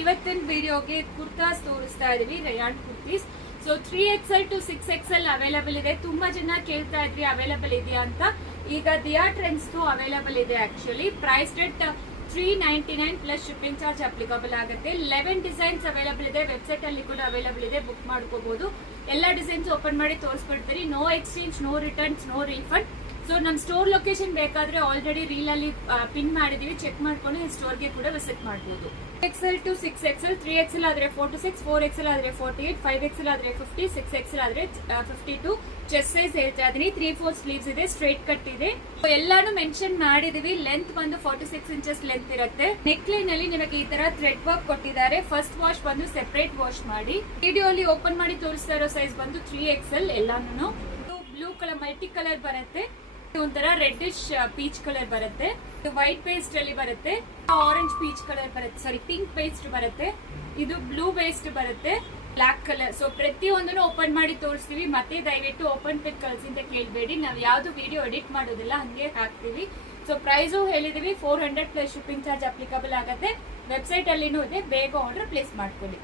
ಇವತ್ತಿನ ವಿಡಿಯೋಗೆ ಕುರ್ತಾಸ್ ತೋರಿಸ್ತಾ ಇದೀವಿ, rayon kurtis. So 3XL to 6XL available ಇದೆ. ತುಂಬಾ ಜನ ಕೇಳ್ತಾ ಇದ್ವಿ ಅವೈಲೇಬಲ್ ಇದೆಯಾ ಅಂತ. ಈಗ ದಿಯಾ ಟ್ರೆಂಡ್ಸ್ ಅವೈಲೇಬಲ್ ಇದೆ. Actually price rate $399 plus shipping charge applicable ಆಗುತ್ತೆ. 11 ಡಿಸೈನ್ಸ್ ಅವೈಲೇಬಲ್ ಇದೆ. ವೆಬ್ಸೈಟ್ ಅಲ್ಲಿ ಕೂಡ ಅವೈಲೇಬಲ್ ಇದೆ, ಬುಕ್ ಮಾಡ್ಕೋಬಹುದು. ಎಲ್ಲ ಡಿಸೈನ್ಸ್ ಓಪನ್ ಮಾಡಿ ತೋರಿಸ್ಬಿಡ್ತೀರಿ. No exchange, no returns, no refund. So ನಮ್ ಸ್ಟೋರ್ ಲೊಕೇಶನ್ ಬೇಕಾದ್ರೆ ಆಲ್ರೆಡಿ ರೀಲ್ ಅಲ್ಲಿ ಪಿನ್ ಮಾಡಿದೀವಿ, ಚೆಕ್ ಮಾಡ್ಕೊಂಡು ಈ ಸ್ಟೋರ್ಗೆ ಕೂಡ ವಿಸಿಟ್ ಮಾಡಬಹುದು. XL to 6XL, 3XL ಆದ್ರೆ 46, 4XL ಆದ್ರೆ 48, 5XL ಆದ್ರೆ 50, 6XL ಆದ್ರೆ 52. ಚೆಸ್ಟ್ ಸೈಜ್ ಹೇಳ್ತಾ ಇದೀನಿ. 3/4 ಸ್ಲೀವ್ಸ್ ಇದೆ, ಸ್ಟ್ರೇಟ್ ಕಟ್ ಇದೆ. ಎಲ್ಲಾನು ಮೆನ್ಷನ್ ಮಾಡಿದೀವಿ. ಲೆಂತ್ ಬಂದು 46 ಇಂಚಸ್ ಲೆಂತ್ ಇರುತ್ತೆ. ನೆಕ್ ಲೈನ್ ಅಲ್ಲಿ ನಿಮಗೆ ಈ ತರ ಥ್ರೆಡ್ ವರ್ಕ್ ಕೊಟ್ಟಿದ್ದಾರೆ. ಫಸ್ಟ್ ವಾಶ್ ಬಂದು ಸೆಪರೇಟ್ ವಾಶ್ ಮಾಡಿ. ವಿಡಿಯೋ ಅಲ್ಲಿ ಓಪನ್ ಮಾಡಿ ತೋರಿಸ್ತಾ ಇರೋ ಸೈಜ್ ಬಂದು 3XL. ಎಲ್ಲಾನು ಬ್ಲೂ ಕಲರ್ ಮಲ್ಟಿ ಕಲರ್ ಬರುತ್ತೆ, ಒಂಥರ ರೆಡ್ಡಿಶ್ ಪೀಚ್ ಕಲರ್ ಬರುತ್ತೆ, ವೈಟ್ ಪೇಸ್ಟ್ ಅಲ್ಲಿ ಬರುತ್ತೆ, ಆರೆಂಜ್ ಪೀಚ್ ಕಲರ್ ಬರುತ್ತೆ, ಸಾರಿ ಪಿಂಕ್ ಪೇಸ್ಟ್ ಬರುತ್ತೆ, ಇದು ಬ್ಲೂ ಪೇಸ್ಟ್ ಬರುತ್ತೆ, ಬ್ಲಾಕ್ ಕಲರ್. ಸೊ ಪ್ರತಿಯೊಂದನ್ನು ಓಪನ್ ಮಾಡಿ ತೋರಿಸ್ತೀವಿ. ಮತ್ತೆ ದಯವಿಟ್ಟು ಓಪನ್ ಪಿಕ್ ಕಳ್ಸಿ ಅಂತ ಕೇಳಬೇಡಿ, ನಾವು ಯಾವ್ದು ವಿಡಿಯೋ ಎಡಿಟ್ ಮಾಡೋದಿಲ್ಲ, ಹಂಗೆ ಹಾಕ್ತೀವಿ. ಸೊ ಪ್ರೈಸು ಹೇಳಿದೀವಿ, 400 ಪ್ಲಸ್ ಶಿಪ್ಪಿಂಗ್ ಚಾರ್ಜ್ ಅಪ್ಲಿಕಬಲ್ ಆಗುತ್ತೆ. ವೆಬ್ಸೈಟ್ ಅಲ್ಲಿನೂ ಇದೆ, ಬೇಗ ಆರ್ಡರ್ ಪ್ಲೇಸ್ ಮಾಡ್ಕೊಳ್ಳಿ.